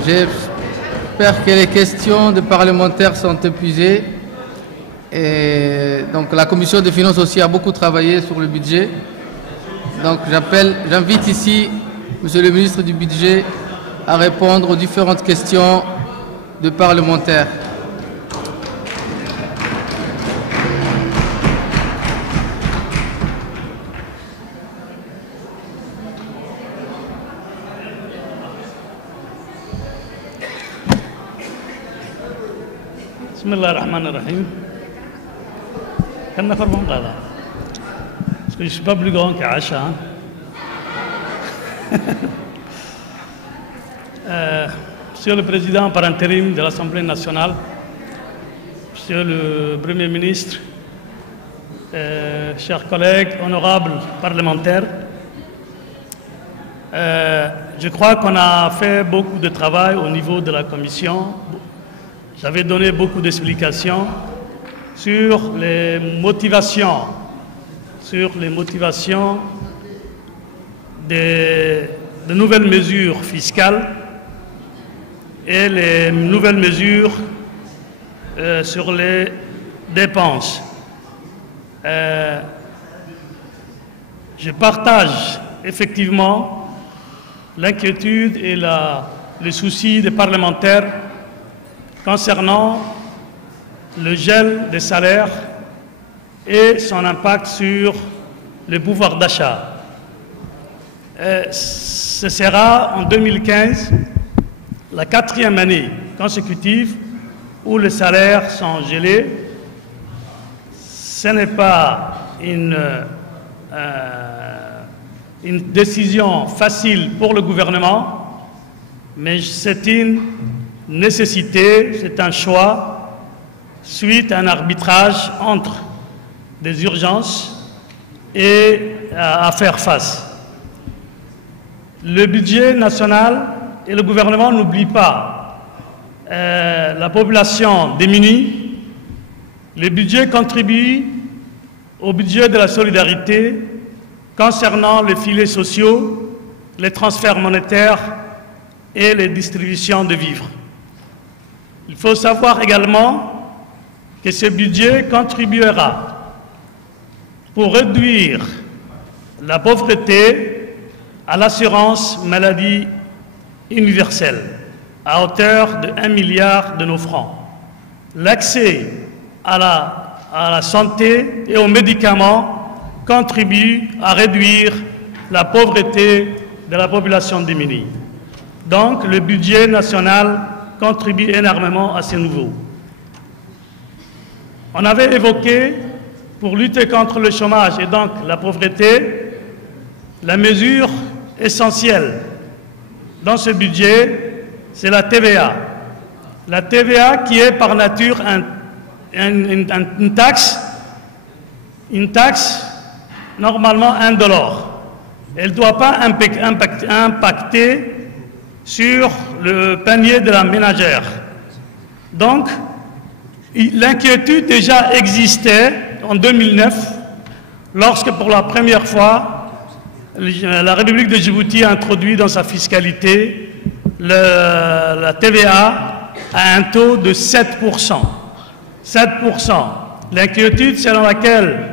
J'espère que les questions des parlementaires sont épuisées. Et donc la commission des finances aussi a beaucoup travaillé sur le budget. Donc j'invite ici Monsieur le ministre du Budget à répondre aux différentes questions des parlementaires. Bismillahirrahmanirrahim. Parce que je ne suis pas plus grand qu'Acha. Monsieur le Président par intérim de l'Assemblée nationale, Monsieur le Premier ministre, chers collègues, honorables parlementaires, je crois qu'on a fait beaucoup de travail au niveau de la Commission. J'avais donné beaucoup d'explications sur les motivations de nouvelles mesures fiscales et les nouvelles mesures sur les dépenses. Je partage effectivement l'inquiétude et le souci des parlementaires concernant le gel des salaires et son impact sur le pouvoir d'achat. Ce sera en 2015 la 4e année consécutive où les salaires sont gelés. Ce n'est pas une décision facile pour le gouvernement, mais c'est une nécessité, c'est un choix suite à un arbitrage entre des urgences et à faire face. Le budget national et le gouvernement n'oublient pas la population démunie. Le budget contribue au budget de la solidarité concernant les filets sociaux, les transferts monétaires et les distributions de vivres. Il faut savoir également que ce budget contribuera pour réduire la pauvreté à l'assurance maladie universelle à hauteur de 1 milliard de nos francs. L'accès à la santé et aux médicaments contribue à réduire la pauvreté de la population démunie. Donc le budget national contribue énormément à ce niveau. On avait évoqué, pour lutter contre le chômage et donc la pauvreté, la mesure essentielle dans ce budget, c'est la TVA. La TVA qui est par nature une taxe normalement indolore. Elle ne doit pas impacter sur le panier de la ménagère. Donc, l'inquiétude déjà existait en 2009, lorsque pour la première fois, la République de Djibouti a introduit dans sa fiscalité la TVA à un taux de 7%. 7%. L'inquiétude selon laquelle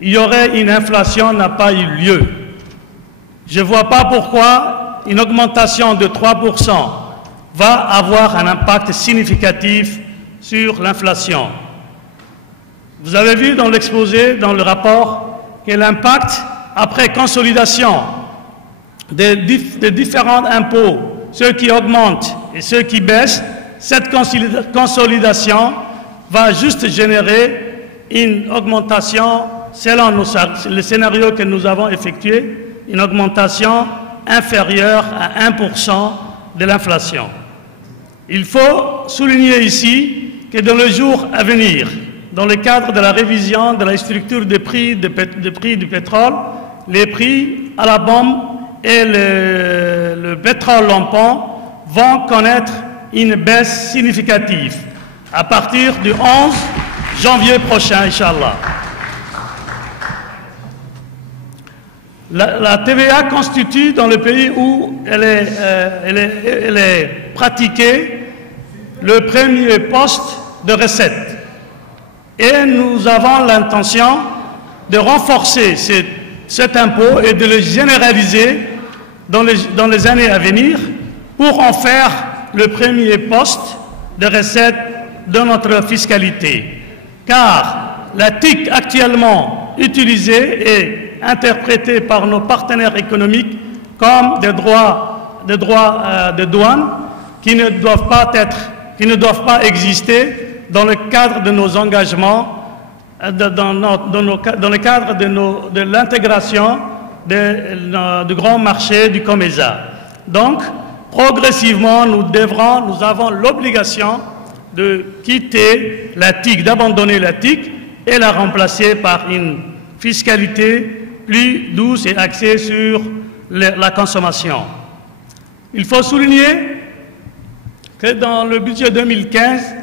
il y aurait une inflation n'a pas eu lieu. Je ne vois pas pourquoi une augmentation de 3% va avoir un impact significatif sur l'inflation. Vous avez vu dans l'exposé, dans le rapport, que l'impact après consolidation des différents impôts, ceux qui augmentent et ceux qui baissent, cette consolidation va juste générer une augmentation, selon le scénario que nous avons effectué, une augmentation inférieure à 1% de l'inflation. Il faut souligner ici que dans le jour à venir, dans le cadre de la révision de la structure des prix du pétrole, les prix à la bombe et le pétrole lampant vont connaître une baisse significative à partir du 11 janvier prochain, Inch'Allah. La TVA constitue dans le pays où elle est pratiquée le premier poste de recette. Et nous avons l'intention de renforcer cet impôt et de le généraliser dans les années à venir pour en faire le premier poste de recette de notre fiscalité. Car la TIC actuellement utilisée est interprétée par nos partenaires économiques comme des droits de douane qui ne doivent pas exister dans le cadre de nos engagements, dans le cadre de l'intégration du grand marché du COMESA. Donc, progressivement, nous avons l'obligation de quitter la TIC, d'abandonner la TIC et la remplacer par une fiscalité plus douce et axée sur la consommation. Il faut souligner que dans le budget 2015,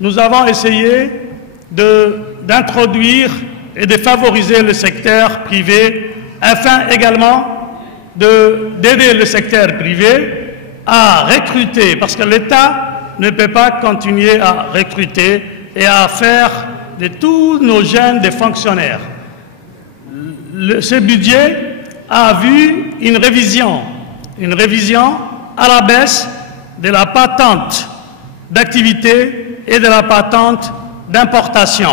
nous avons essayé d'introduire et de favoriser le secteur privé afin également d'aider le secteur privé à recruter, parce que l'État ne peut pas continuer à recruter et à faire de tous nos jeunes des fonctionnaires. Ce budget a vu une révision à la baisse de la patente d'activité et de la patente d'importation.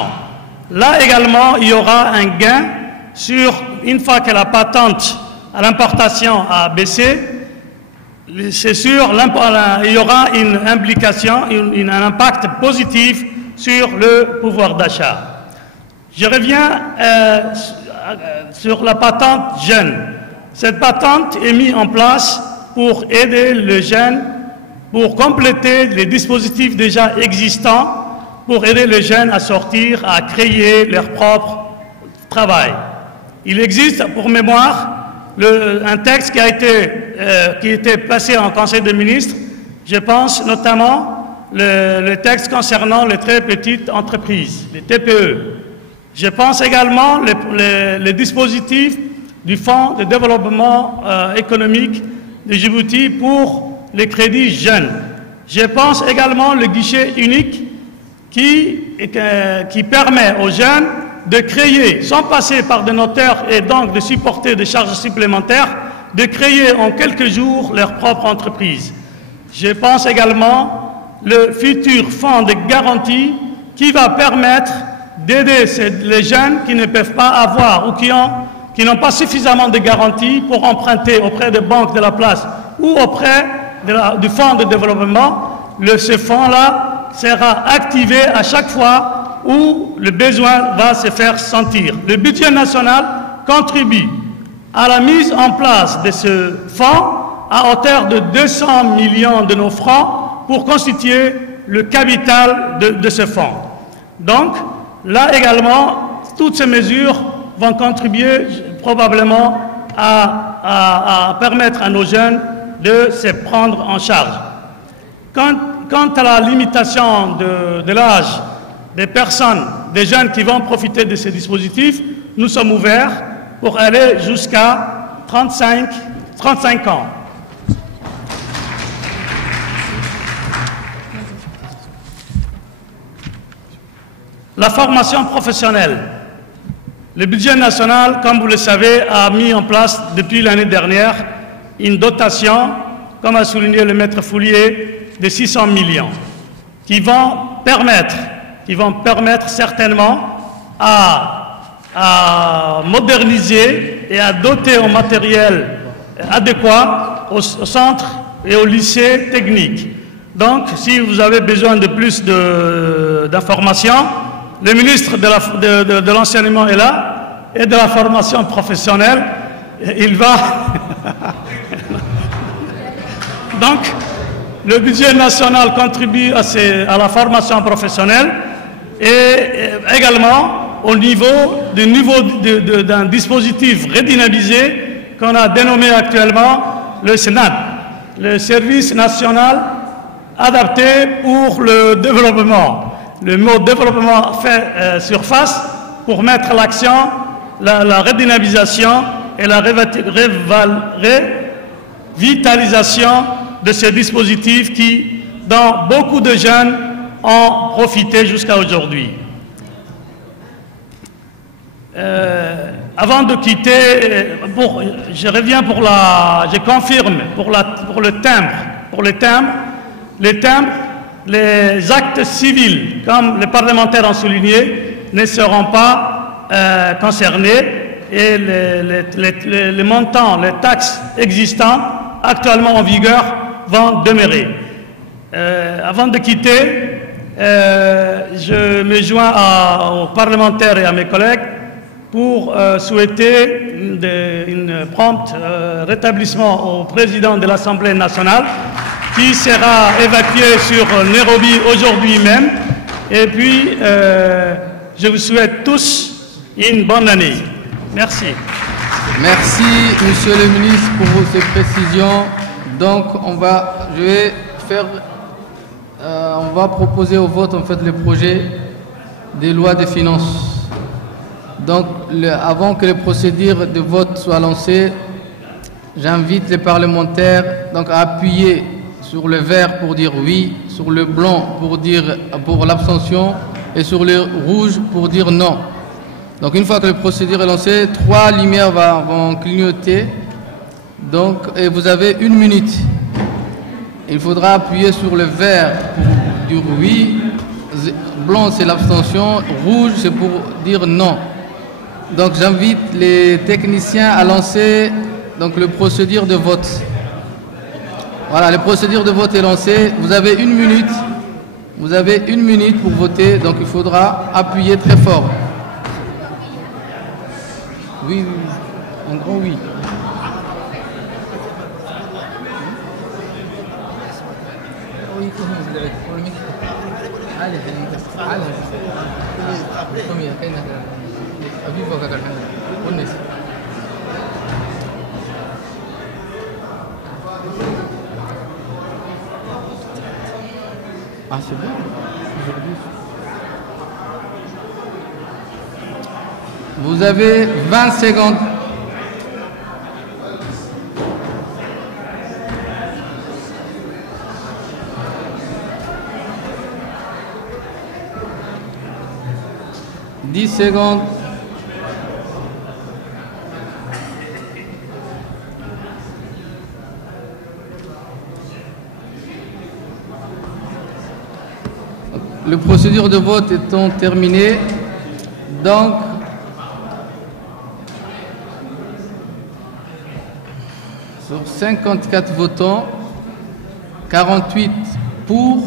Là également, il y aura un gain une fois que la patente à l'importation a baissé, c'est sûr, il y aura une implication, un impact positif sur le pouvoir d'achat. Je reviens sur la patente jeune. Cette patente est mise en place pour aider les jeunes, pour compléter les dispositifs déjà existants, pour aider les jeunes à sortir, à créer leur propre travail. Il existe, pour mémoire, un texte qui a été passé en Conseil des ministres, je pense notamment le texte concernant les très petites entreprises, les TPE. Je pense également les dispositifs du Fonds de développement économique de Djibouti pour les crédits jeunes. Je pense également le guichet unique qui permet aux jeunes de créer, sans passer par des notaires et donc de supporter des charges supplémentaires, de créer en quelques jours leur propre entreprise. Je pense également le futur fonds de garantie qui va permettre d'aider les jeunes qui ne peuvent pas avoir ou qui n'ont pas suffisamment de garanties pour emprunter auprès des banques de la place ou auprès du fonds de développement. Ce fonds-là sera activé à chaque fois où le besoin va se faire sentir. Le budget national contribue à la mise en place de ce fonds à hauteur de 200 millions de nos francs pour constituer le capital de ce fonds. Donc, là également, toutes ces mesures vont contribuer probablement à permettre à nos jeunes de se prendre en charge. Quant à la limitation de l'âge des jeunes qui vont profiter de ces dispositifs, nous sommes ouverts pour aller jusqu'à 35 ans. La formation professionnelle. Le budget national, comme vous le savez, a mis en place depuis l'année dernière une dotation, comme a souligné le maître Foulier, de 600 millions, qui vont permettre certainement à moderniser et à doter en matériel adéquat au centre et au lycée technique. Donc, si vous avez besoin de plus d'informations, le ministre de l'enseignement est là et de la formation professionnelle. Il va... Donc, le budget national contribue à la formation professionnelle et également au niveau d'un dispositif redynamisé qu'on a dénommé actuellement le SNAD, le Service national adapté pour le développement. Le mot développement fait surface pour mettre l'accent, la redynamisation et la revitalisation de ce dispositif dont beaucoup de jeunes ont profité jusqu'à aujourd'hui. Avant de quitter, je reviens je confirme pour le timbre. Pour les timbres, les actes civils, comme les parlementaires ont souligné, ne seront pas concernés et les montants, les taxes existantes actuellement en vigueur vont demeurer. Avant de quitter, je me joins aux parlementaires et à mes collègues pour souhaiter un prompt rétablissement au président de l'Assemblée nationale qui sera évacué sur Nairobi aujourd'hui même. Et puis, je vous souhaite tous une bonne année. Merci. Merci, Monsieur le ministre, pour ces précisions. Donc, on va proposer au vote en fait le projet des lois de finances. Donc, avant que les procédures de vote soient lancées, j'invite les parlementaires donc, à appuyer sur le vert pour dire oui, sur le blanc pour l'abstention et sur le rouge pour dire non. Donc, une fois que la procédure est lancée, 3 lumières vont clignoter. Donc, et vous avez 1 minute. Il faudra appuyer sur le vert pour dire oui, blanc c'est l'abstention, rouge c'est pour dire non. Donc j'invite les techniciens à lancer donc, le procédure de vote. Voilà, le procédure de vote est lancée. Vous avez 1 minute. Vous avez 1 minute pour voter, donc il faudra appuyer très fort. Oui, oui, en gros oui. Ah, c'est bon. Vous avez 20 secondes. « 10 secondes. Le procédure de vote étant terminée, donc sur 54 votants, 48 pour,